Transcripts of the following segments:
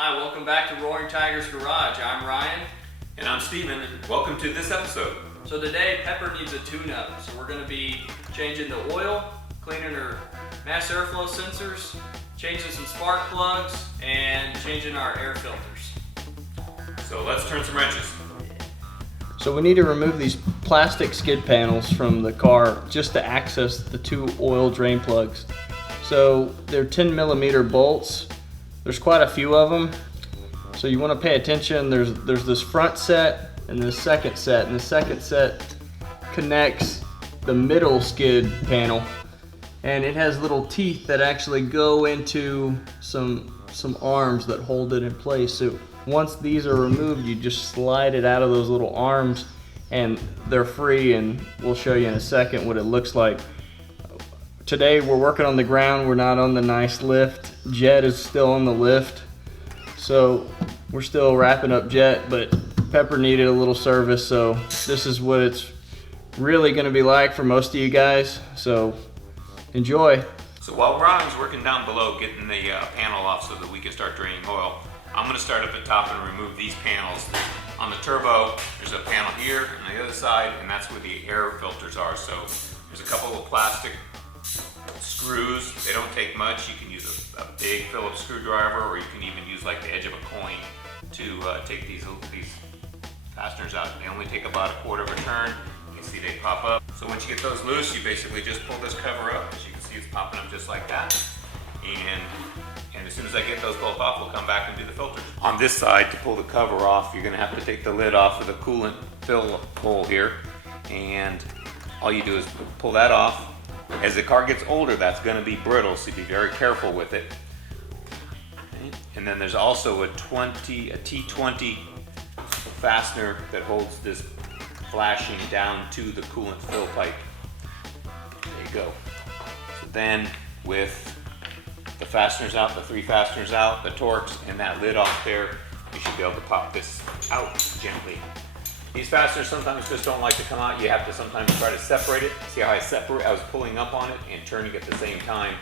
Hi, welcome back to Roaring Tiger's Garage. I'm Ryan. And I'm Steven, and welcome to this episode. So today, Pepper needs a tune-up. So we're going to be changing the oil, cleaning her mass airflow sensors, changing some spark plugs, and changing our air filters. So let's turn some wrenches. So we need to remove these plastic skid panels from the car just to access the two oil drain plugs. So they're 10mm bolts. There's quite a few of them. So you want to pay attention. There's this front set and the second set. And the second set connects the middle skid panel. And it has little teeth that actually go into some arms that hold it in place. So once these are removed, you just slide it out of those little arms and they're free, and we'll show you in a second what it looks like. Today we're working on the ground, we're not on the nice lift. Jet is still on the lift, so we're still wrapping up Jet, but Pepper needed a little service, so this is what it's really gonna be like for most of you guys, so enjoy. So while Ryan's working down below getting the panel off so that we can start draining oil, I'm going to start up at the top and remove these panels. On the turbo, there's a panel here on the other side, and that's where the air filters are. So there's a couple of plastic screws. They don't take much. You can use a big Phillips screwdriver, or you can even use like the edge of a coin to take these fasteners out. They only take about a quarter of a turn. You can see they pop up. So once you get those loose, you basically just pull this cover up. As you can see, it's popping up just like that. And as soon as I get those both off, we'll come back and do the filters. On this side, to pull the cover off, you're gonna have to take the lid off of the coolant fill hole here. And all you do is pull that off. As the car gets older, that's gonna be brittle, so be very careful with it. Okay. And then there's also a T20 fastener that holds this flashing down to the coolant fill pipe. There you go. So then with the fasteners out, the three fasteners out, the Torx, and that lid off there, you should be able to pop this out gently. These fasteners sometimes just don't like to come out. You have to sometimes try to separate it. See how I was pulling up on it and turning at the same time,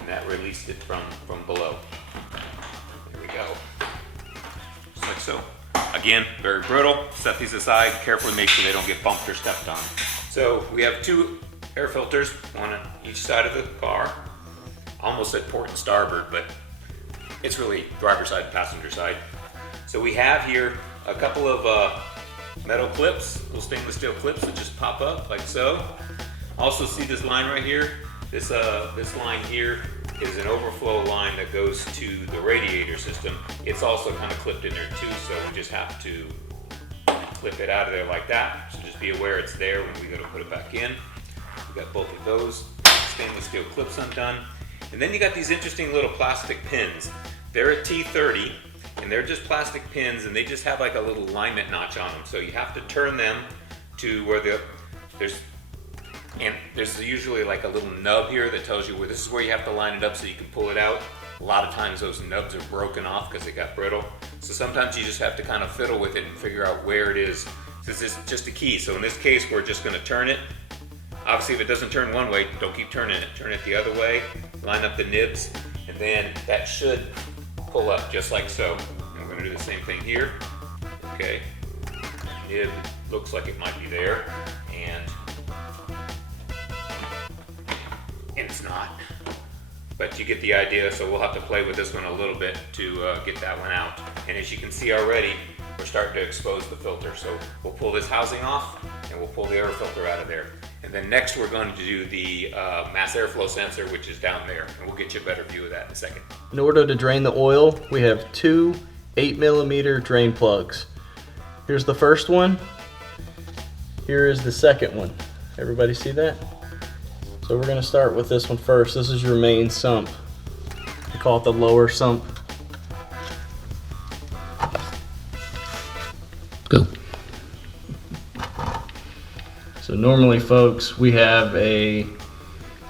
and that released it from below. There we go. Just like so. Again, very brittle. Set these aside. Carefully make sure they don't get bumped or stepped on. So we have two air filters, one on each side of the car. Almost said port and starboard, but it's really driver's side and passenger side. So we have here a couple of metal clips, little stainless steel clips that just pop up like so. Also see this line right here? This line here is an overflow line that goes to the radiator system. It's also kind of clipped in there too, so we just have to clip it out of there like that. So just be aware it's there when we go to put it back in. We got both of those stainless steel clips undone. And then you got these interesting little plastic pins. They're a T30, and they're just plastic pins, and they just have like a little alignment notch on them. So you have to turn them to where there's usually like a little nub here that tells you where this is where you have to line it up so you can pull it out. A lot of times those nubs are broken off because they got brittle. So sometimes you just have to kind of fiddle with it and figure out where it is. This is just a key. So in this case, we're just going to turn it. Obviously, if it doesn't turn one way, don't keep turning it. Turn it the other way, line up the nibs, and then that should pull up just like so. And we're gonna do the same thing here. Okay, nib looks like it might be there, and it's not. But you get the idea, so we'll have to play with this one a little bit to get that one out. And as you can see already, we're starting to expose the filter. So we'll pull this housing off, and we'll pull the air filter out of there. And then next we're going to do the mass airflow sensor, which is down there, and we'll get you a better view of that in a second. In order to drain the oil, we have two 8mm drain plugs. Here's the first one. Here is the second one. Everybody see that? So we're gonna start with this one first. This is your main sump. We call it the lower sump. Go. So normally, folks, we have a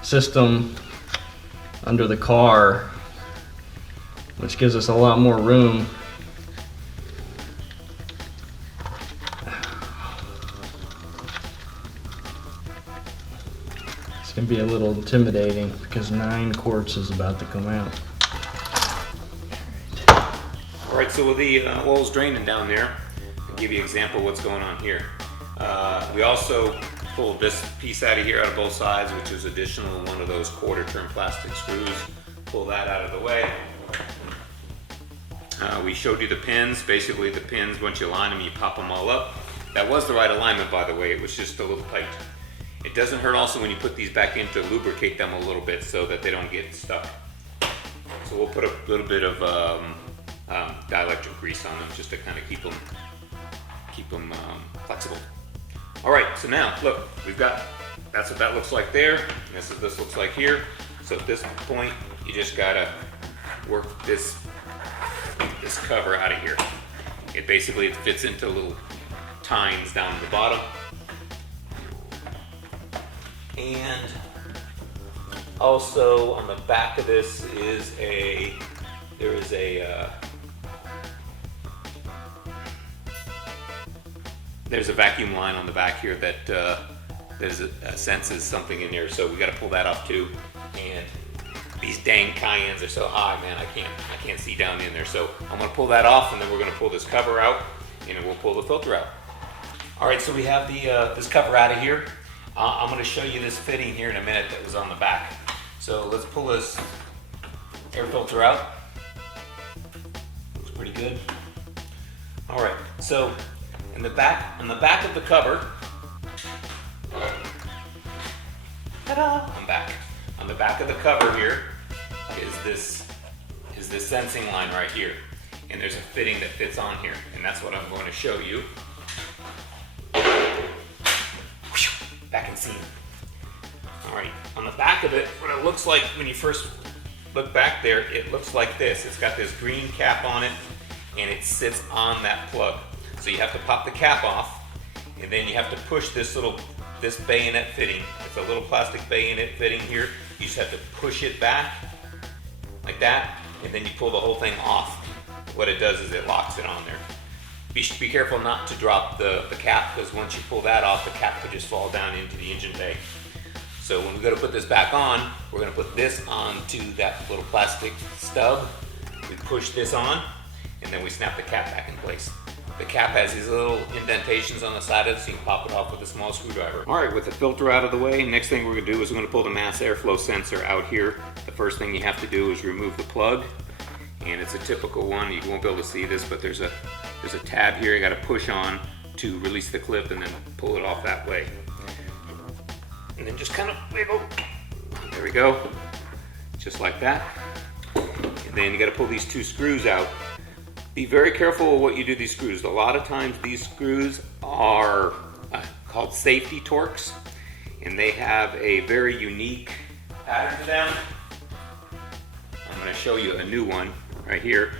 system under the car which gives us a lot more room. It's gonna be a little intimidating because 9 quarts is about to come out. All right, so with the oil's draining down there, I'll give you an example of what's going on here. We also pulled this piece out of here, out of both sides, which is additional one of those quarter-turn plastic screws. Pull that out of the way. We showed you the pins. Basically, the pins, once you line them, you pop them all up. That was the right alignment, by the way. It was just a little tight. It doesn't hurt also when you put these back in to lubricate them a little bit so that they don't get stuck. So we'll put a little bit of dielectric grease on them just to kind of keep them flexible. All right, so now look, that's what that looks like there. And this is what this looks like here. So at this point, you just gotta work this cover out of here. It basically fits into little tines down at the bottom. And also on the back of this is there's a vacuum line on the back here that senses something in here, so we got to pull that off too. And these dang Cayennes are so high, man, I can't see down in there. So I'm gonna pull that off, and then we're gonna pull this cover out, and then we'll pull the filter out. All right, so we have this cover out of here. I'm gonna show you this fitting here in a minute that was on the back. So let's pull this air filter out. Looks pretty good. All right, so on the back of the cover, ta-da! On the back of the cover here is this sensing line right here, and there's a fitting that fits on here, and that's what I'm going to show you. Back and seam. All right, on the back of it, what it looks like when you first look back there, it looks like this. It's got this green cap on it, and it sits on that plug. So you have to pop the cap off, and then you have to push this bayonet fitting. It's a little plastic bayonet fitting here. You just have to push it back like that, and then you pull the whole thing off. What it does is it locks it on there. Be careful not to drop the cap, because once you pull that off, the cap could just fall down into the engine bay. So when we go to put this back on, we're going to put this onto that little plastic stub. We push this on, and then we snap the cap back in place. The cap has these little indentations on the side of it, so you can pop it off with a small screwdriver. All right, with the filter out of the way, next thing we're going to do is we're going to pull the mass airflow sensor out here. The first thing you have to do is remove the plug, and it's a typical one. You won't be able to see this, but there's a tab here you got to push on to release the clip and then pull it off that way. And then just kind of wiggle. There we go, just like that. And then you got to pull these two screws out. Be very careful with what you do these screws. A lot of times these screws are called safety torques, and they have a very unique pattern to them. I'm going to show you a new one right here.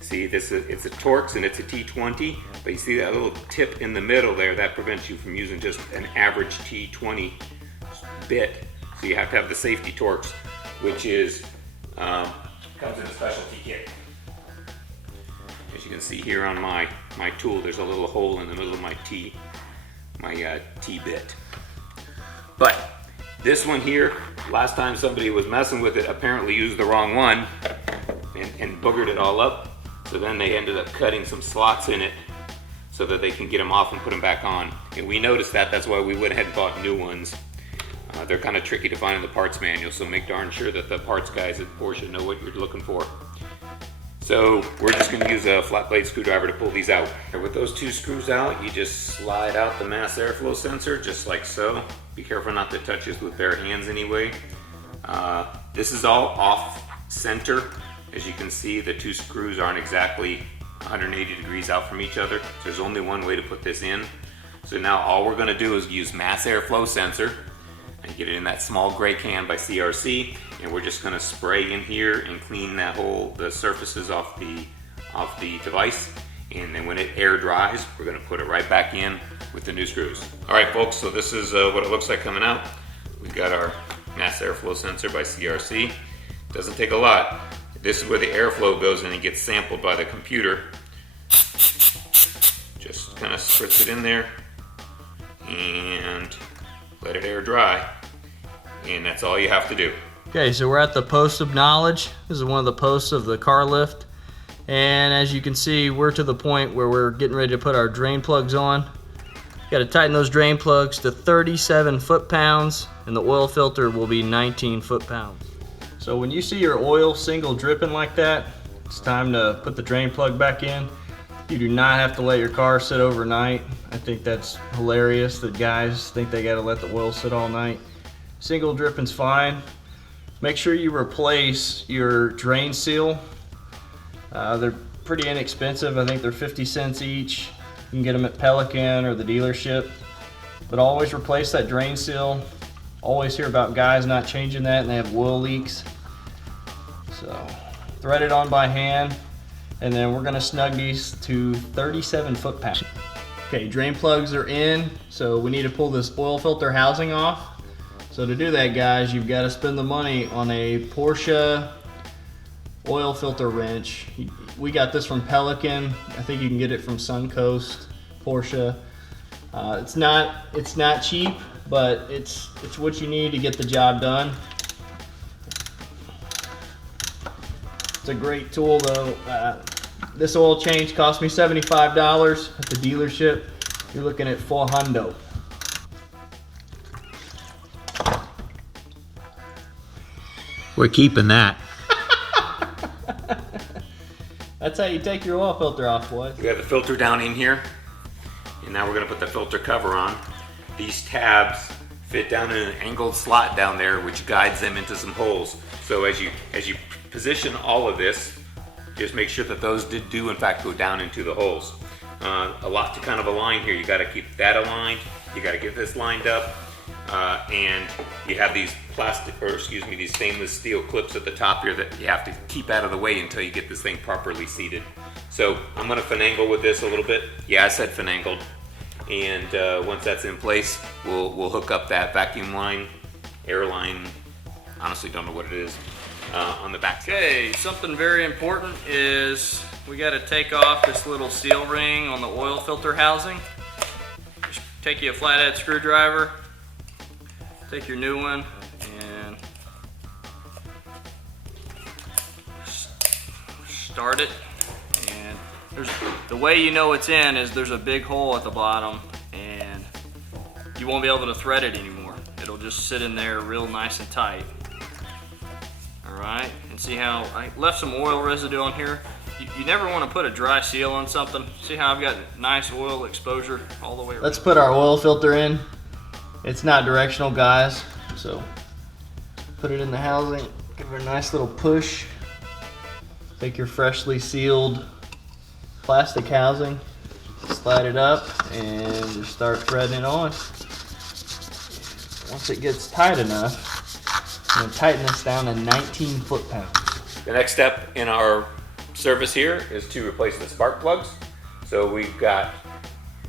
See, it's a Torx and it's a T20, but you see that little tip in the middle there, that prevents you from using just an average T20 bit. So you have to have the safety Torx, which is comes in a specialty kit. As you can see here on my tool, there's a little hole in the middle of my T bit. But this one here, last time somebody was messing with it, apparently used the wrong one and boogered it all up. So then they ended up cutting some slots in it so that they can get them off and put them back on. And we noticed that. That's why we went ahead and bought new ones. They're kind of tricky to find in the parts manual, so make darn sure that the parts guys at Porsche know what you're looking for. So we're just going to use a flat blade screwdriver to pull these out. And with those two screws out, you just slide out the mass airflow sensor just like so. Be careful not to touch this with bare hands anyway. This is all off center. As you can see, the two screws aren't exactly 180 degrees out from each other. There's only one way to put this in. So now all we're going to do is use mass airflow sensor and get it in that small gray can by CRC, and we're just going to spray in here and clean the surfaces off the device. And then when it air dries, we're going to put it right back in with the new screws. All right, folks. So this is what it looks like coming out. We've got our mass airflow sensor by CRC. Doesn't take a lot. This is where the airflow goes in and gets sampled by the computer. Just kind of spritz it in there and let it air dry. And that's all you have to do. Okay, so we're at the post of knowledge. This is one of the posts of the car lift. And as you can see, we're to the point where we're getting ready to put our drain plugs on. Got to tighten those drain plugs to 37 foot-pounds, and the oil filter will be 19 foot-pounds. So when you see your oil single dripping like that, it's time to put the drain plug back in. You do not have to let your car sit overnight. I think that's hilarious that guys think they got to let the oil sit all night. Single dripping's fine. Make sure you replace your drain seal. They're pretty inexpensive. I think they're 50 cents each. You can get them at Pelican or the dealership. But always replace that drain seal. Always hear about guys not changing that and they have oil leaks. So thread it on by hand, and then we're gonna snug these to 37 foot-pounds. Okay, drain plugs are in, so we need to pull this oil filter housing off. So to do that, guys, you've got to spend the money on a Porsche oil filter wrench. We got this from Pelican. I think you can get it from Suncoast Porsche. It's not cheap, but it's what you need to get the job done. It's a great tool though. This oil change cost me $75 at the dealership. You're looking at $400. We're keeping that. That's how you take your oil filter off, boys. We have the filter down in here, and now we're gonna put the filter cover on. These tabs fit down in an angled slot down there, which guides them into some holes. So as you position all of this, just make sure that those do in fact go down into the holes. A lot to kind of align here. You got to keep that aligned. You got to get this lined up, and you have these these stainless steel clips at the top here that you have to keep out of the way until you get this thing properly seated. So I'm going to finagle with this a little bit. Yeah, I said finagled. And once that's in place, we'll hook up that vacuum line, air line. Honestly, don't know what it is. On the back. Okay, something very important is we got to take off this little seal ring on the oil filter housing. Just take you a flathead screwdriver, take your new one, and start it. And the way you know it's in is there's a big hole at the bottom, and you won't be able to thread it anymore. It'll just sit in there real nice and tight. Alright, and see how I left some oil residue on here. You never want to put a dry seal on something. See how I've got nice oil exposure all the way around. Let's put our oil filter in. It's not directional, guys, so put it in the housing, give it a nice little push. Take your freshly sealed plastic housing, slide it up, and just start threading it on. Once it gets tight enough, I'm gonna tighten this down to 19 foot-pounds. The next step in our service here is to replace the spark plugs. So we've got,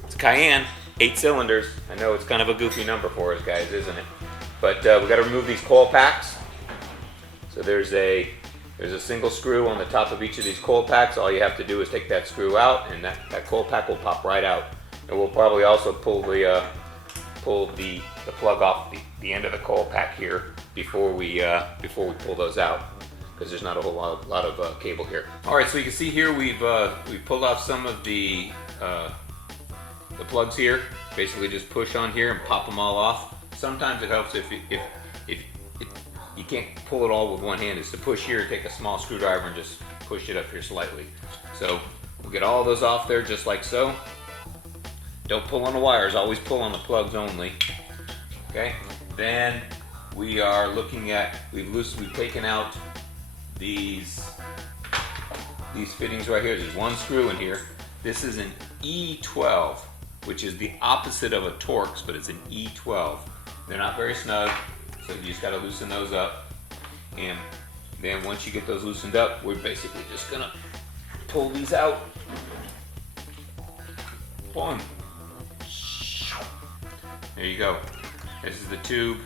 it's Cayenne, 8 cylinders. I know it's kind of a goofy number for us guys, isn't it? But we've got to remove these coil packs. So there's a single screw on the top of each of these coil packs. All you have to do is take that screw out, and that coil pack will pop right out. And we'll probably also pull the plug off the end of the coil pack here before we pull those out, because there's not a whole lot of cable here. All right, so you can see here we've pulled off some of the plugs here. Basically, just push on here and pop them all off. Sometimes it helps if you can't pull it all with one hand, is to push here, take a small screwdriver and just push it up here slightly. So we'll get all those off there just like so. Don't pull on the wires, always pull on the plugs only. Okay, then we are looking at, we've taken out these fittings right here. There's one screw in here. This is an E12, which is the opposite of a Torx, but it's an E12. They're not very snug, so you just got to loosen those up. And then once you get those loosened up, we're basically just gonna pull these out. One. There you go. This is the tube,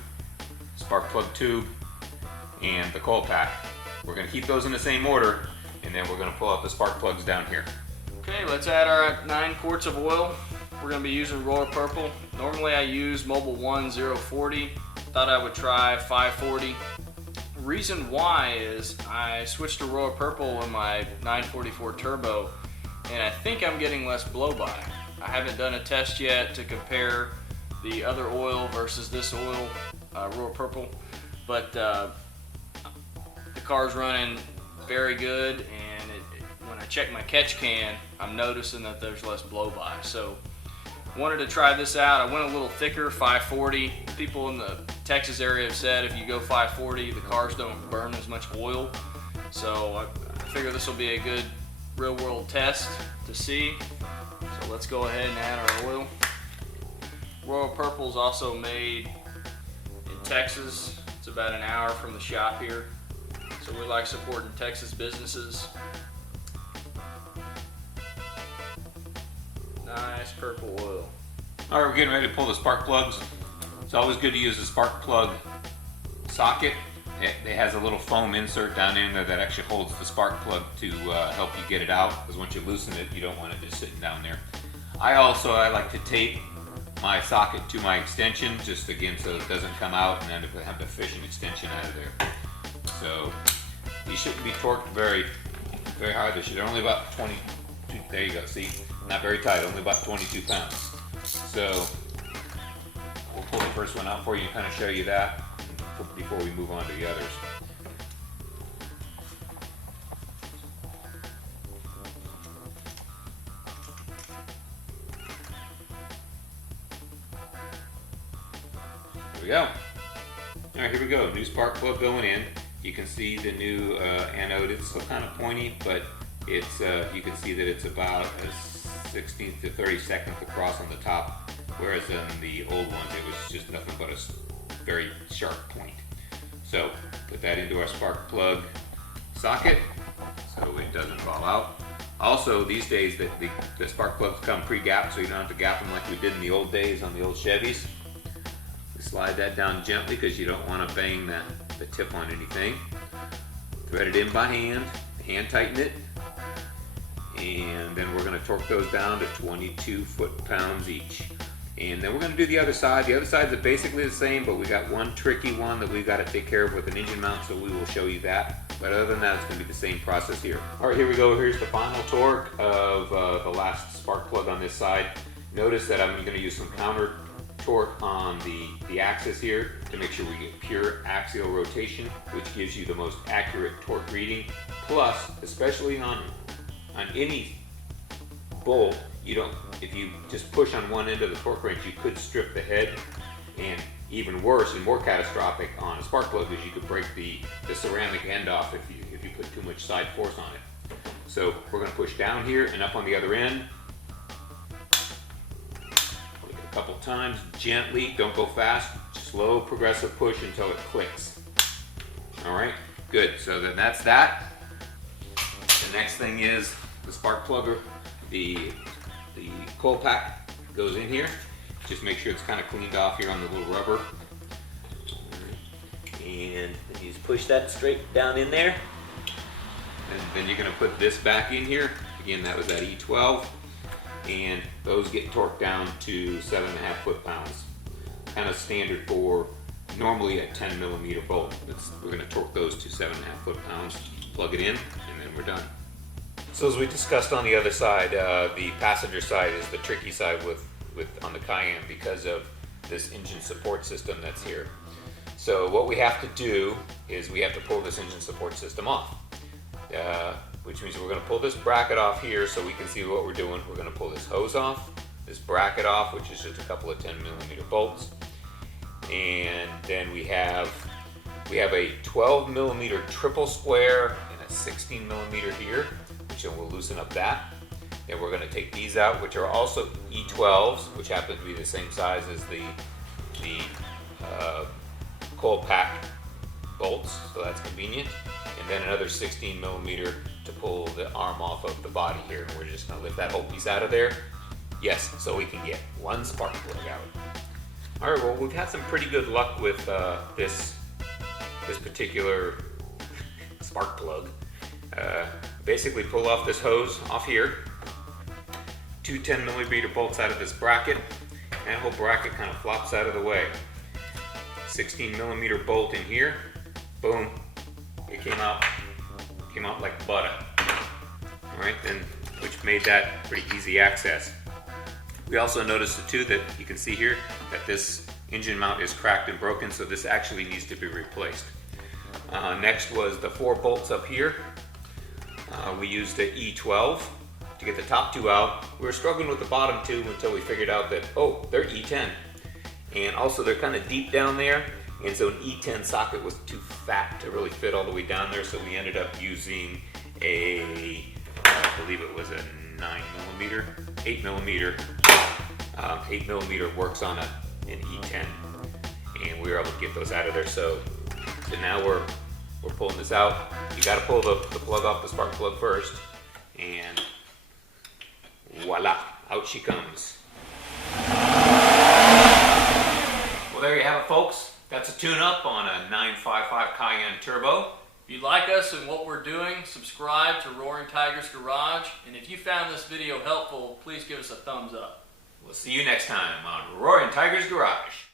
spark plug tube, and the coil pack. We're gonna keep those in the same order, and then we're gonna pull out the spark plugs down here. Okay, let's add our 9 quarts of oil. We're gonna be using Royal Purple. Normally I use Mobil 1 040. Thought I would try 540. reason why is I switched to Royal Purple in my 944 Turbo, and I think I'm getting less blow-by. I haven't done a test yet to compare the other oil versus this oil, Royal Purple, but the car's running very good, and when I check my catch can, I'm noticing that there's less blow-by. So wanted to try this out. I went a little thicker, 540. People in the Texas area have said if you go 540, the cars don't burn as much oil. So I figure this will be a good real-world test to see. So let's go ahead and add our oil. Royal Purple is also made in Texas. It's about an hour from the shop here. So we like supporting Texas businesses. Nice purple oil. All right, we're getting ready to pull the spark plugs. It's always good to use a spark plug socket. It has a little foam insert down in there that actually holds the spark plug to help you get it out, because once you loosen it, you don't want it just sitting down there. I like to tape my socket to my extension, just again so it doesn't come out and end up having to fish an extension out of there. So these shouldn't be torqued very hard. They should only about 22. There you go. See, not very tight. Only about 22 pounds. So we'll pull the first one out for you and kind of show you that before we move on to the others. There we go. All right, here we go. New spark plug going in. You can see the new anode. It's still kind of pointy, but it's you can see that it's about a 16th to 32nd across on the top, whereas in the old ones it was just nothing but a very sharp point. So put that into our spark plug socket so it doesn't fall out. Also, these days the spark plugs come pre-gapped, so you don't have to gap them like we did in the old days on the old Chevys. Slide that down gently because you don't want to bang the tip on anything. Thread it in by hand tighten it, and then we're going to torque those down to 22 foot-pounds each. And then we're going to do the other side. The other sides are basically the same, but we got one tricky one that we've got to take care of with an engine mount, so we will show you that. But other than that, it's going to be the same process here. All right, here we go. Here's the final torque of the last spark plug on this side. Notice that I'm going to use some counter torque on the axis here to make sure we get pure axial rotation, which gives you the most accurate torque reading. Plus, especially on any bolt, if you just push on one end of the torque wrench, you could strip the head, and even worse and more catastrophic on a spark plug is you could break the ceramic end off if you put too much side force on it. So we're going to push down here and up on the other end. A couple times, gently, don't go fast, slow progressive push until it clicks. All right, good. So then that's that. The next thing is the spark plugger. The coil pack goes in here. Just make sure it's kind of cleaned off here on the little rubber. And then you just push that straight down in there. And then you're going to put this back in here. Again, that was at E12. And those get torqued down to 7.5 foot-pounds. Kind of standard for normally a 10 millimeter bolt. We're going to torque those to 7.5 foot-pounds. Plug it in, and then we're done. So as we discussed on the other side, the passenger side is the tricky side on the Cayenne because of this engine support system that's here. So what we have to do is we have to pull this engine support system off, which means we're going to pull this bracket off here so we can see what we're doing. We're going to pull this hose off, this bracket off, which is just a couple of 10 millimeter bolts, and then we have a 12 millimeter triple square and a 16 millimeter here. So we'll loosen up that. Then we're going to take these out, which are also E12s, which happen to be the same size as the coil pack bolts, so that's convenient. And then another 16 millimeter to pull the arm off of the body here. And we're just going to lift that whole piece out of there. Yes, so we can get one spark plug out. All right, well, we've had some pretty good luck with this particular spark plug. Basically pull off this hose off here, two 10 millimeter bolts out of this bracket, and that whole bracket kind of flops out of the way. 16 millimeter bolt in here, boom, it came out like butter. All right, then, which made that pretty easy access. We also noticed too that you can see here that this engine mount is cracked and broken, so this actually needs to be replaced. Next was the 4 bolts up here. We used an E12 to get the top 2 out. We were struggling with the bottom 2 until we figured out that, oh, they're E10. And also they're kind of deep down there, and so an E10 socket was too fat to really fit all the way down there, so we ended up using a, I believe it was a 8 millimeter works on an E10, and we were able to get those out of there. So now we're pulling this out. You got to pull the plug off the spark plug first, and voila, out she comes. Well, there you have it, folks. That's a tune-up on a 955 Cayenne Turbo. If you like us and what we're doing, subscribe to Roaring Tiger's Garage. And if you found this video helpful, please give us a thumbs up. We'll see you next time on Roaring Tiger's Garage.